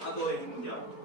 사도행전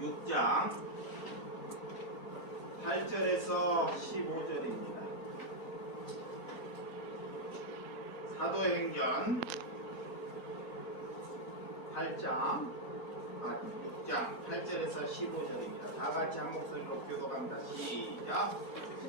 6장 8절에서 15절입니다. 사도행전 6장 8절에서 15절입니다. 다같이 한 목소리로 교독합니다. 시작.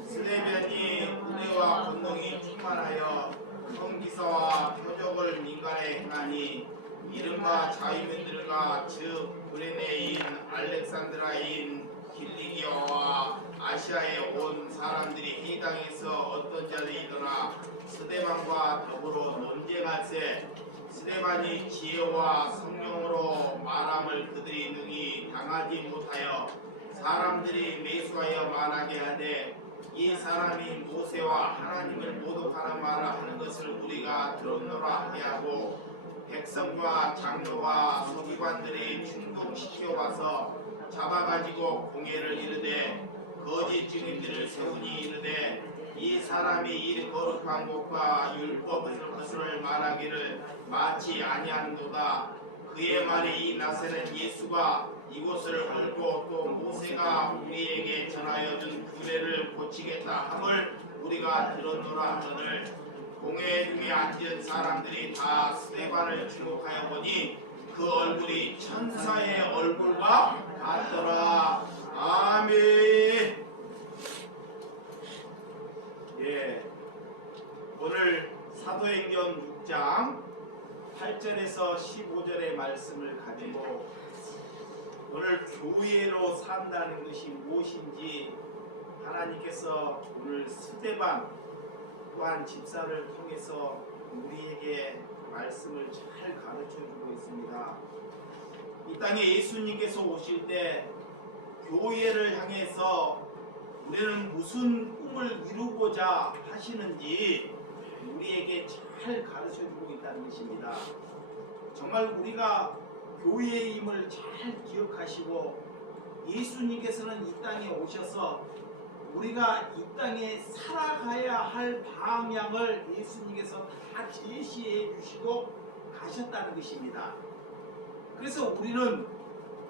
스데반이 은혜와 권능이 충만하여 성기사와 표적을 민간에 행하니 이른바 자유민들과 즉 구레네인, 알렉산드라인, 길리기아와 아시아에 온 사람들이 해당에서 어떤 자들이더나 스데반과 더불어 논쟁할세. 스데반이 지혜와 성령으로 말함을 그들이 능히 당하지 못하여 사람들이 매수하여 말하게 하되 이 사람이 모세와 하나님을 모독하는 말을 하는 것을 우리가 들었노라 하고 백성과 장로와 서기관들이 충동시켜 와서 잡아가지고 공회를 이르되 거짓 증인들을 세우니 이르되 이 사람이 이 거룩한 곳과 율법을 말하기를 마치 아니하는도다. 그의 말이 이 나세는 예수가 이곳을 헐고 또 모세가 우리에게 전하여 준 규례를 고치겠다 함을 우리가 들었노라 하거늘 공회 중에 앉은 사람들이 다 스데반을 주목하여 보니 그 얼굴이 천사의 얼굴과 같더라. 아멘. 예, 오늘 사도행전 6장 8절에서 15절의 말씀을 가지고 오늘 교회로 산다는 것이 무엇인지 하나님께서 오늘 스데반 또한 집사를 통해서 우리에게 말씀을 잘 가르쳐주고 있습니다. 이 땅에 예수님께서 오실 때 교회를 향해서 우리는 무슨 꿈을 이루고자 하시는지 우리에게 잘 가르쳐주고 있다는 것입니다. 정말 우리가 교회의 힘을 잘 기억하시고 예수님께서는 이 땅에 오셔서 우리가 이 땅에 살아가야 할 방향을 예수님께서 다 제시해 주시고 가셨다는 것입니다. 그래서 우리는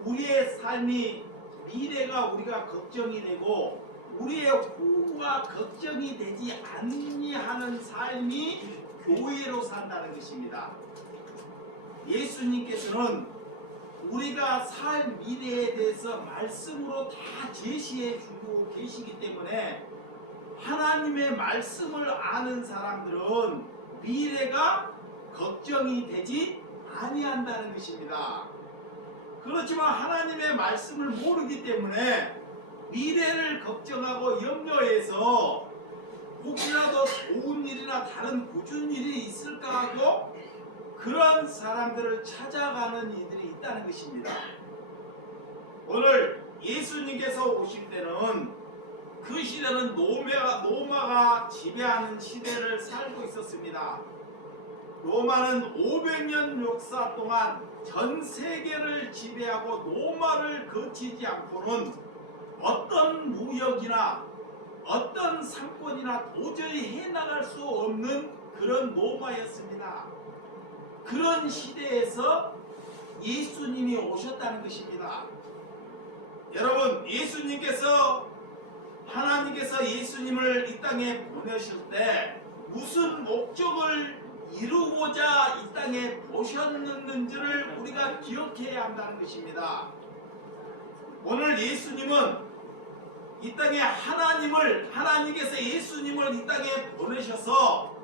우리의 삶이 미래가 우리가 걱정이 되고 우리의 후가 걱정이 되지 아니하는 삶이 교회로 산다는 것입니다. 예수님께서는 우리가 살 미래에 대해서 말씀으로 다 제시해 주고 계시기 때문에 하나님의 말씀을 아는 사람들은 미래가 걱정이 되지 아니한다는 것입니다. 그렇지만 하나님의 말씀을 모르기 때문에 미래를 걱정하고 염려해서 혹시라도 좋은 일이나 다른 굳은 일이 있을까 하고 그런 사람들을 찾아가는 이들이 있다는 것입니다. 오늘 예수님께서 오실 때는 그 시대는 로마가 지배하는 시대를 살고 있었습니다. 로마는 500년 역사 동안 전 세계를 지배하고 로마를 거치지 않고는 어떤 무역이나 어떤 상권이나 도저히 해나갈 수 없는 그런 로마였습니다. 그런 시대에서 예수님이 오셨다는 것입니다. 여러분, 하나님께서 예수님을 이 땅에 보내실 때 무슨 목적을 이루고자 이 땅에 오셨는지를 우리가 기억해야 한다는 것입니다. 오늘 예수님은 이 땅에 하나님께서 예수님을 이 땅에 보내셔서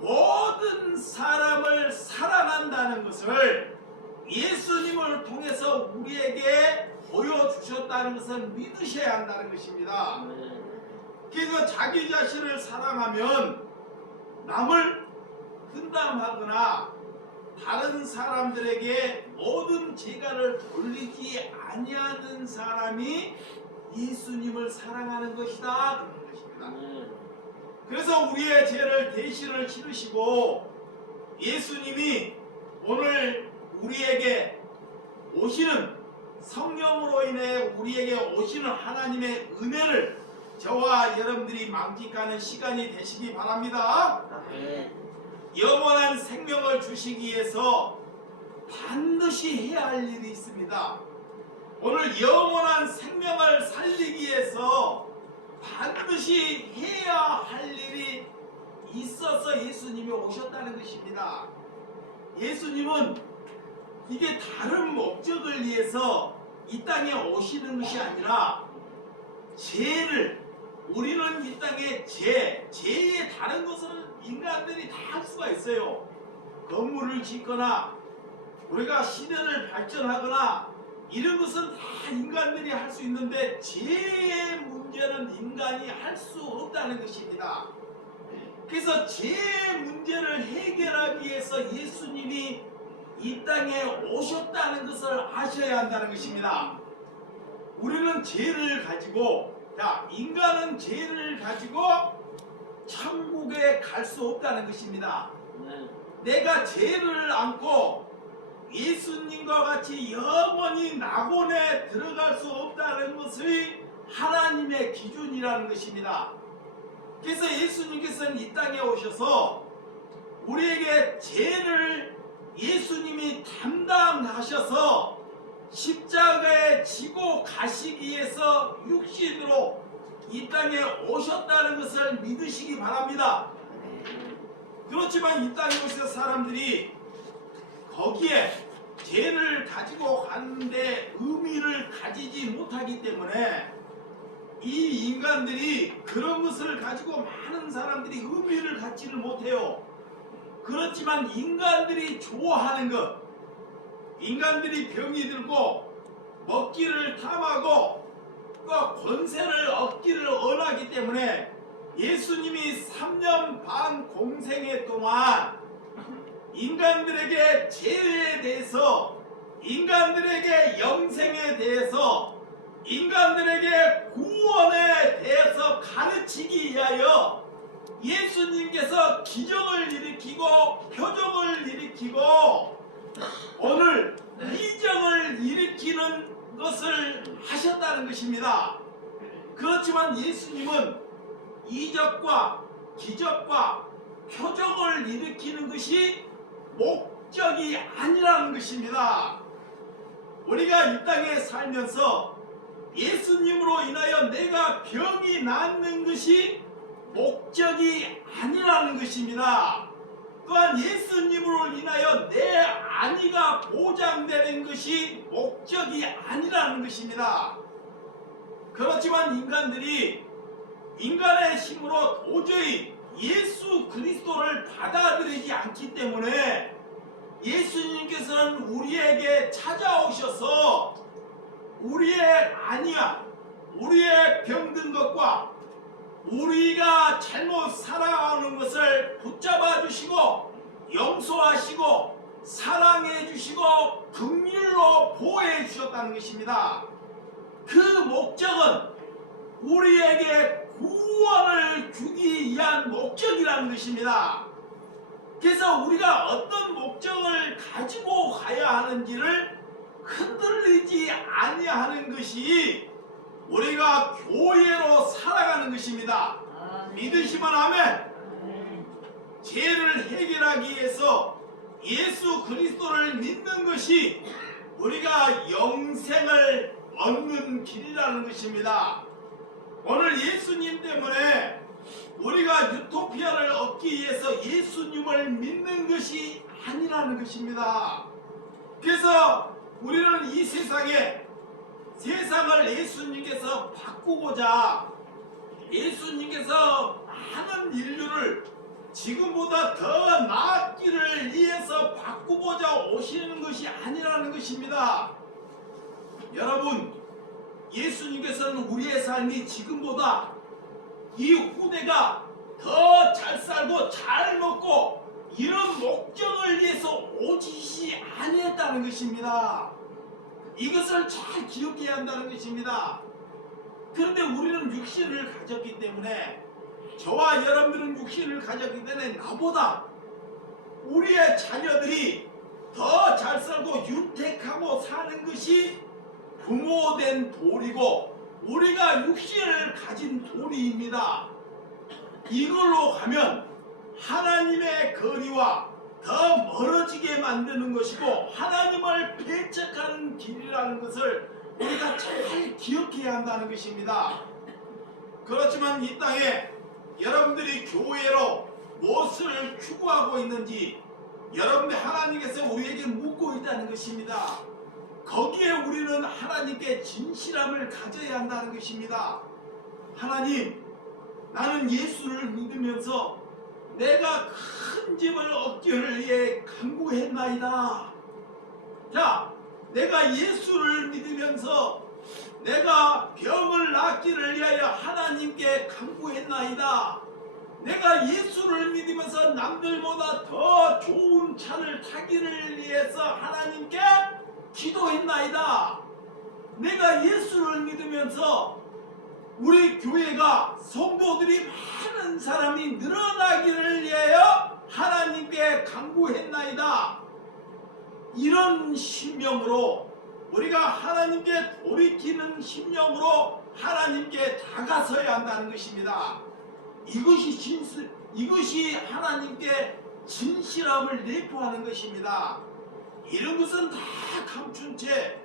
모든 사람을 사랑한다는 것을 예수님을 통해서 우리에게 보여주셨다는 것을 믿으셔야 한다는 것입니다. 그래서 자기 자신을 사랑하면 남을 분담하거나 다른 사람들에게 모든 재간을 돌리지 아니하는 사람이 예수님을 사랑하는 것이다 그런 것입니다. 그래서 우리의 죄를 대신을 치르시고 예수님이 오늘 우리에게 오시는 성령으로 인해 우리에게 오시는 하나님의 은혜를 저와 여러분들이 만끽하는 시간이 되시기 바랍니다. 영원한 영원한 생명을 주시기 위해서 반드시 해야 할 일이 있습니다. 오늘 영원한 생명을 살리기 위해서 반드시 해야 할 일이 있어서 예수님이 오셨다는 것입니다. 예수님은 이게 다른 목적을 위해서 이 땅에 오시는 것이 아니라 우리는 이 땅에 죄의 다른 것은 인간들이 다 할 수가 있어요. 건물을 짓거나 우리가 시대를 발전하거나 이런 것은 다 인간들이 할 수 있는데 죄의 문제는 인간이 할 수 없다는 것입니다. 그래서 죄의 문제를 해결하기 위해서 예수님이 이 땅에 오셨다는 것을 아셔야 한다는 것입니다. 우리는 죄를 가지고 인간은 죄를 가지고 천국에 갈 수 없다는 것입니다. 내가 죄를 안고 예수님과 같이 영원히 낙원에 들어갈 수 없다는 것이 하나님의 기준이라는 것입니다. 그래서 예수님께서는 이 땅에 오셔서 우리에게 죄를 예수님이 담당하셔서 십자가에 지고 가시기 위해서 육신으로 이 땅에 오셨다는 것을 믿으시기 바랍니다. 그렇지만 이 땅에 오셔서 사람들이 거기에 죄를 가지고 가는데 의미를 가지지 못하기 때문에 이 인간들이 그런 것을 가지고 많은 사람들이 의미를 갖지를 못해요. 그렇지만 인간들이 좋아하는 것, 인간들이 병이 들고 먹기를 탐하고 권세를 얻기를 원하기 때문에 예수님이 3년 반 공생애 동안 인간들에게 죄에 대해서, 인간들에게 영생에 대해서, 인간들에게 구원에 대해서 가르치기 위하여 예수님께서 기적을 일으키고 표적을 일으키고 오늘 이적을 일으키는 것을 하셨다는 것입니다. 그렇지만 예수님은 이적과 기적과 표적을 일으키는 것이 목적이 아니라는 것입니다. 우리가 이 땅에 살면서 예수님으로 인하여 내가 병이 낫는 것이 목적이 아니라는 것입니다. 또한 예수님으로 인하여 내 안위가 보장되는 것이 목적이 아니라는 것입니다. 그렇지만 인간들이 인간의 힘으로 도저히 예수 그리스도를 받아들이지 않기 때문에 예수님께서는 우리에게 찾아오셔서 우리의 안위와 우리의 병든 것과 우리가 잘못 살아가는 것을 붙잡아 주시고 용서하시고 사랑해 주시고 긍휼로 보호해 주셨다는 것입니다. 그 목적은 우리에게 구원을 주기 위한 목적이라는 것입니다. 그래서 우리가 어떤 목적을 가지고 가야 하는지를 흔들리지 아니하는 것이 우리가 교회로 살아가는 것입니다. 믿으시면 아멘. 죄를 해결하기 위해서 예수 그리스도를 믿는 것이 우리가 영생을 얻는 길이라는 것입니다. 오늘 예수님 때문에 우리가 유토피아를 얻기 위해서 예수님을 믿는 것이 아니라는 것입니다. 그래서 우리는 이 세상을 예수님께서 바꾸고자 예수님께서 많은 인류를 지금보다 더 나았기를 위해서 바꾸고자 오시는 것이 아니라는 것입니다. 여러분, 예수님께서는 우리의 삶이 지금보다 이 후대가 더 잘 살고 잘 먹고 이런 목적을 위해서 오시지 아니했다는 것입니다. 이것을 잘 기억해야 한다는 것입니다. 그런데 우리는 육신을 가졌기 때문에, 저와 여러분들은 육신을 가졌기 때문에 나보다 우리의 자녀들이 더 잘 살고 윤택하고 사는 것이 부모된 도리고 우리가 육신을 가진 도리입니다. 이걸로 가면 하나님의 거리와 더 멀어지게 만드는 것이고 하나님을 배척하는 길이라는 것을 우리가 잘 기억해야 한다는 것입니다. 그렇지만 이 땅에 여러분들이 교회로 무엇을 추구하고 있는지 여러분들 하나님께서 우리에게 묻고 있다는 것입니다. 거기에 우리는 하나님께 진실함을 가져야 한다는 것입니다. 하나님, 나는 예수를 믿으면서 내가 큰 집을 얻기를 위해 간구했나이다. 자, 내가 예수를 믿으면서 내가 병을 낫기를 위하여 하나님께 간구했나이다. 내가 예수를 믿으면서 남들보다 더 좋은 차를 타기를 위해서 하나님께 기도했나이다. 내가 예수를 믿으면서 우리 교회가 성도들이 많은 사람이 늘어나기를 위하여 하나님께 간구했나이다. 이런 심령으로 우리가 하나님께 돌이키는 심령으로 하나님께 다가서야 한다는 것입니다. 이것이 하나님께 진실함을 내포하는 것입니다. 이런 것은 다 감춘 채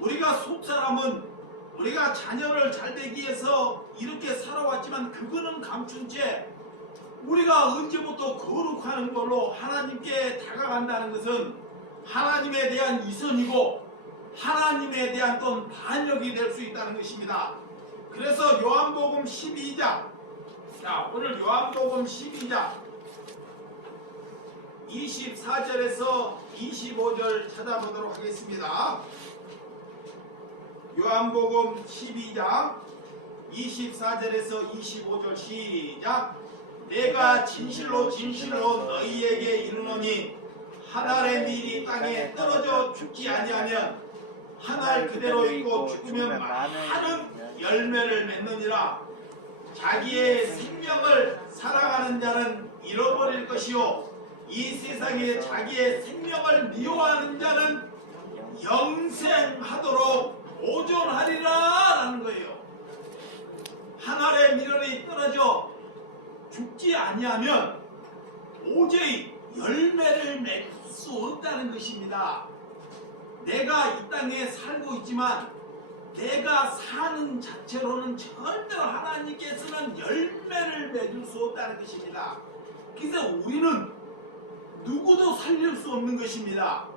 우리가 속사람은 우리가 자녀를 잘 되기 위해서 이렇게 살아왔지만 그거는 감춘 채 우리가 언제부터 거룩하는 걸로 하나님께 다가간다는 것은 하나님에 대한 이선이고 하나님에 대한 또 반역이 될 수 있다는 것입니다. 그래서 요한복음 12장, 자, 오늘 요한복음 12장 24절에서 25절 찾아보도록 하겠습니다. 요한복음 12장 24절에서 25절 시작. 내가 진실로 진실로 너희에게 이르노니 한 알의 밀이 땅에 떨어져 죽지 아니하면 한 알 그대로 있고 죽으면 많은 열매를 맺느니라. 자기의 생명을 사랑하는 자는 잃어버릴 것이요 이 세상에 자기의 생명을 미워하는 자는 영생하도록 보존하리라 라는 거예요. 한 알의 밀이 떨어져 죽지 아니하면 도저히 열매를 맺을 수 없다는 것입니다. 내가 이 땅에 살고 있지만 내가 사는 자체로는 절대로 하나님께서는 열매를 맺을 수 없다는 것입니다. 그래서 우리는 누구도 살릴 수 없는 것입니다.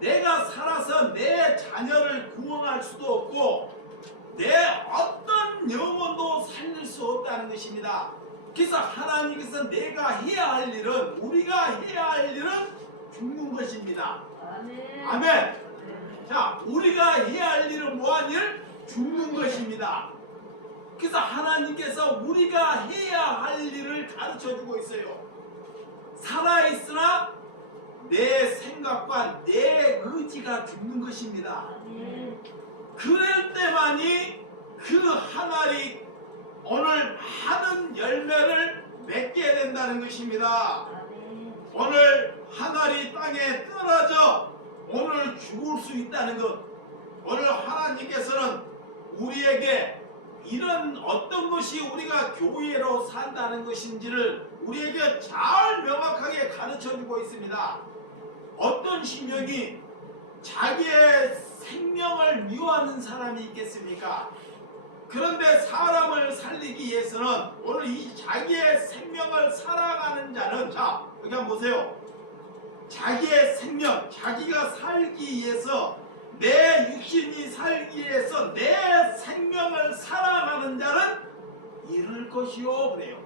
내가 살아서 내 자녀를 구원할 수도 없고 내 어떤 영혼도 살릴 수 없다는 것입니다. 그래서 하나님께서 내가 해야 할 일은 우리가 해야 할 일은 죽는 것입니다. 아멘. 아멘. 자, 우리가 해야 할 일은 뭐한 일? 죽는 것입니다. 그래서 하나님께서 우리가 해야 할 일을 가르쳐주고 있어요. 살아있으나 내 생각과 내 의지가 죽는 것입니다. 그럴 때만이 그 한 알이 오늘 많은 열매를 맺게 된다는 것입니다. 오늘 한 알이 땅에 떨어져 오늘 죽을 수 있다는 것, 오늘 하나님께서는 우리에게 이런 어떤 것이 우리가 교회로 산다는 것인지를 우리에게 잘 명확하게 가르쳐주고 있습니다. 어떤 심령이 자기의 생명을 미워하는 사람이 있겠습니까? 그런데 사람을 살리기 위해서는 오늘 이 자기의 생명을 살아가는 자는, 자, 여기 한번 보세요. 자기의 생명, 자기가 살기 위해서, 내 육신이 살기 위해서 내 생명을 살아가는 자는 잃을 것이요 그래요.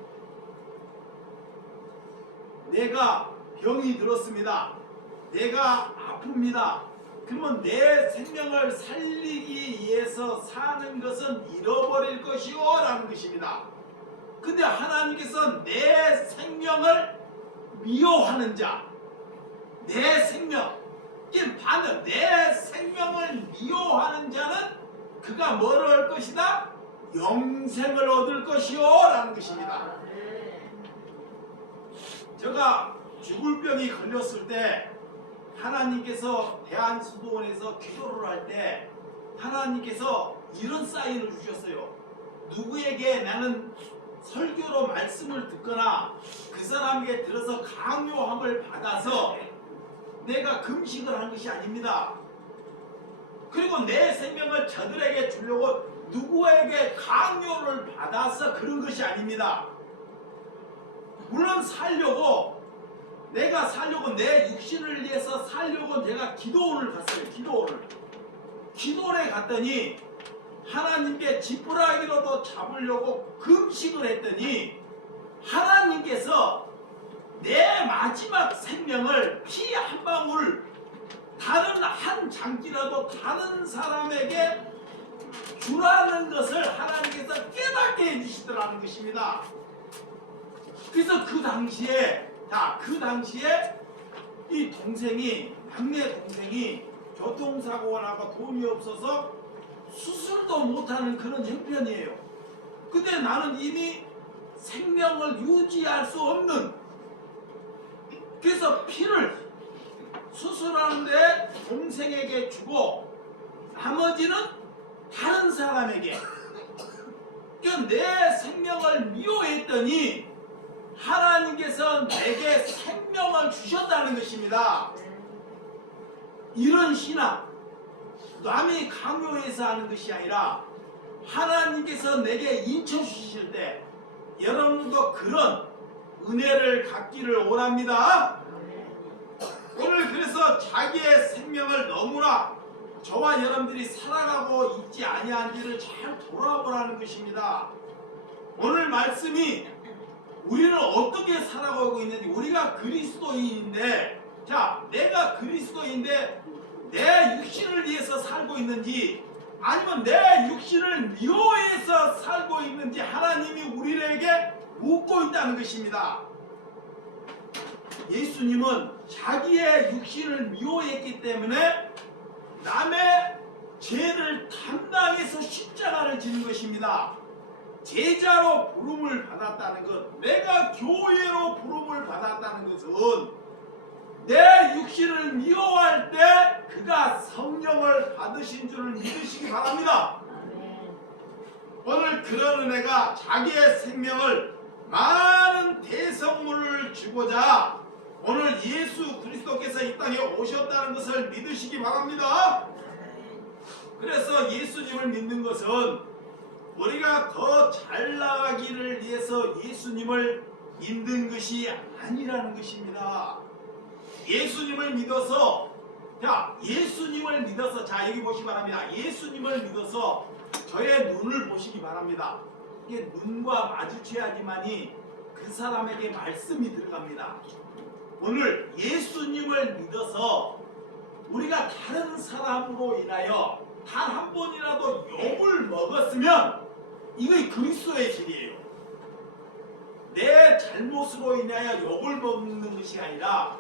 내가 병이 들었습니다. 내가 아픕니다. 그러면 내 생명을 살리기 위해서 사는 것은 잃어버릴 것이요 라는 것입니다. 근데 하나님께서 내 생명을 미워하는 자, 내 생명, 이게 반응, 내 생명을 미워하는 자는 그가 뭘 얻을 것이다? 영생을 얻을 것이요 라는 것입니다. 제가 죽을 병이 걸렸을 때 하나님께서 대한수도원에서 기도를 할 때 하나님께서 이런 사인을 주셨어요. 누구에게 나는 설교로 말씀을 듣거나 그 사람에게 들어서 강요함을 받아서 내가 금식을 한 것이 아닙니다. 그리고 내 생명을 저들에게 주려고 누구에게 강요를 받아서 그런 것이 아닙니다. 물론 살려고, 내가 살려고, 내 육신을 위해서 살려고 내가 기도원을 갔어요. 기도원에 갔더니 하나님께 지푸라기로도 잡으려고 금식을 했더니 하나님께서 내 마지막 생명을 피 한 방울, 다른 한 장기라도 다른 사람에게 주라는 것을 하나님께서 깨닫게 해주시더라는 것입니다. 그래서 그 당시에 이 동생이, 막내 동생이 교통사고가 나고 돈이 없어서 수술도 못하는 그런 형편이에요. 근데 나는 이미 생명을 유지할 수 없는, 그래서 피를 수술하는데 동생에게 주고 나머지는 다른 사람에게, 그러니까 내 생명을 미워했더니 하나님께서 내게 생명을 주셨다는 것입니다. 이런 신앙, 남이 강요해서 하는 것이 아니라 하나님께서 내게 인쳐 주실 때 여러분도 그런 은혜를 갖기를 원합니다. 오늘 그래서 자기의 생명을 너무나 저와 여러분들이 살아가고 있지 아니한지를 잘 돌아보라는 것입니다. 오늘 말씀이 우리는 어떻게 살아가고 있는지, 우리가 그리스도인인데, 자, 내가 그리스도인데 내 육신을 위해서 살고 있는지 아니면 내 육신을 미워해서 살고 있는지 하나님이 우리에게 묻고 있다는 것입니다. 예수님은 자기의 육신을 미워했기 때문에 남의 죄를 담당해서 십자가를 지는 것입니다. 제자로 부름을 받았다는 것, 내가 교회로 부름을 받았다는 것은 내 육신을 미워할 때 그가 성령을 받으신 줄을 믿으시기 바랍니다. 오늘 그런 은혜가 자기의 생명을 많은 대성물을 주고자 오늘 예수 그리스도께서 이 땅에 오셨다는 것을 믿으시기 바랍니다. 그래서 예수님을 믿는 것은 우리가 더 잘 나가기를 위해서 예수님을 믿는 것이 아니라는 것입니다. 예수님을 믿어서, 자 여기 보시기 바랍니다. 예수님을 믿어서 저의 눈을 보시기 바랍니다. 이게 눈과 마주쳐야지만이 그 사람에게 말씀이 들어갑니다. 오늘 예수님을 믿어서 우리가 다른 사람으로 인하여 단 한 번이라도 욕을 먹었으면 이거 그리스도의 길이에요. 내 잘못으로 인하여 욕을 먹는 것이 아니라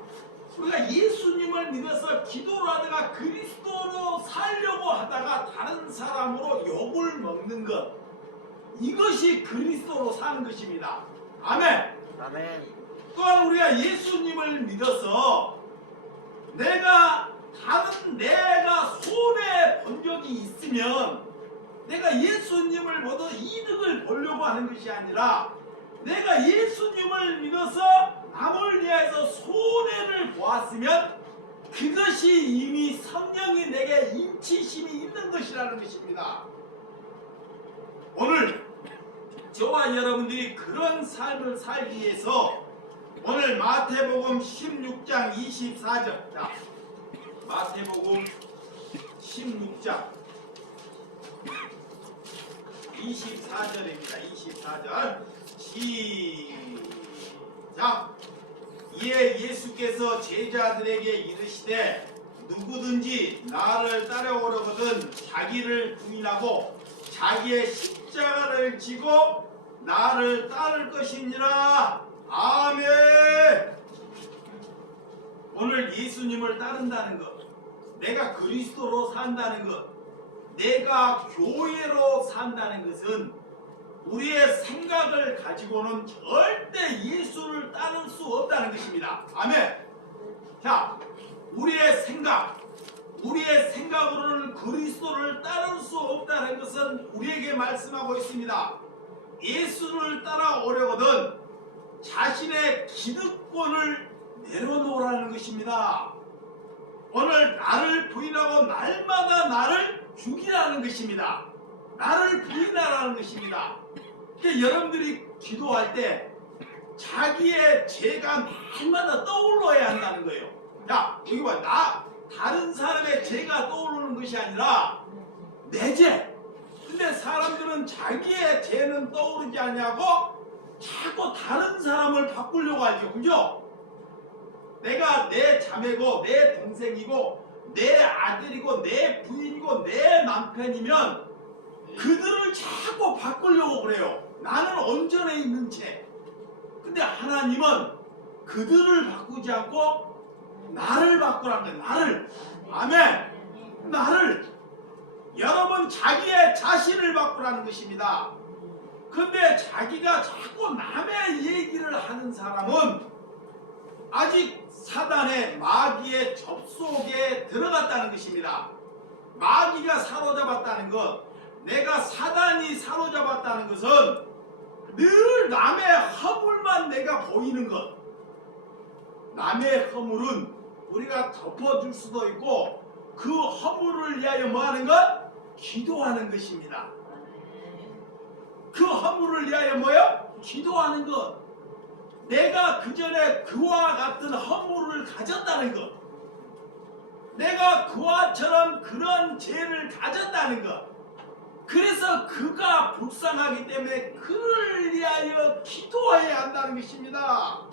우리가 예수님을 믿어서 기도를 하다가 그리스도로 살려고 하다가 다른 사람으로 욕을 먹는 것, 이것이 그리스도로 사는 것입니다. 아멘. 아멘. 또한 우리가 예수님을 믿어서 내가 손해 본 적이 있으면 내가 예수님을 보다 이득을 보려고 하는 것이 아니라 내가 예수님을 믿어서 남을 위해서 손해를 보았으면 그것이 이미 성령이 내게 인치심이 있는 것이라는 것입니다. 오늘 저와 여러분들이 그런 삶을 살기 위해서 오늘 마태복음 16장 24절, 자, 마태복음 16장 24절입니다. 24절 시작. 이에 예수께서 제자들에게 이르시되 누구든지 나를 따라오려거든 자기를 부인하고 자기의 십자가를 지고 나를 따를 것이니라. 아멘. 오늘 예수님을 따른다는 것, 내가 그리스도로 산다는 것, 내가 교회로 산다는 것은 우리의 생각을 가지고는 절대 예수를 따를 수 없다는 것입니다. 아멘. 자, 우리의 생각으로는 그리스도를 따를 수 없다는 것은 우리에게 말씀하고 있습니다. 예수를 따라오려거든 자신의 기득권을 내려놓으라는 것입니다. 오늘 나를 부인하고 날마다 나를 죽이라는 것입니다. 나를 부인하라는 것입니다. 그러니까 여러분들이 기도할 때 자기의 죄가 날마다 떠올라야 한다는 거예요. 야, 여기 봐. 다른 사람의 죄가 떠오르는 것이 아니라 내 죄. 근데 사람들은 자기의 죄는 떠오르지 않냐고 자꾸 다른 사람을 바꾸려고 하죠. 그죠? 내가 내 자매고 내 동생이고 내 아들이고 내 부인이고 내 남편이면 그들을 자꾸 바꾸려고 그래요. 나는 온전해 있는 채. 근데 하나님은 그들을 바꾸지 않고 나를 바꾸라는 거예요. 나를. 아멘. 나를. 여러분 자기의 자신을 바꾸라는 것입니다. 근데 자기가 자꾸 남의 얘기를 하는 사람은 아직 사단의 마귀의 접속에 들어갔다는 것입니다. 마귀가 사로잡았다는 것, 내가 사단이 사로잡았다는 것은 늘 남의 허물만 내가 보이는 것. 남의 허물은 우리가 덮어줄 수도 있고 그 허물을 위하여 뭐하는 것? 기도하는 것입니다. 그 허물을 위하여 뭐요? 기도하는 것. 내가 그 전에 그와 같은 허물을 가졌다는 것. 내가 그와처럼 그런 죄를 가졌다는 것. 그래서 그가 불쌍하기 때문에 그를 위하여 기도해야 한다는 것입니다.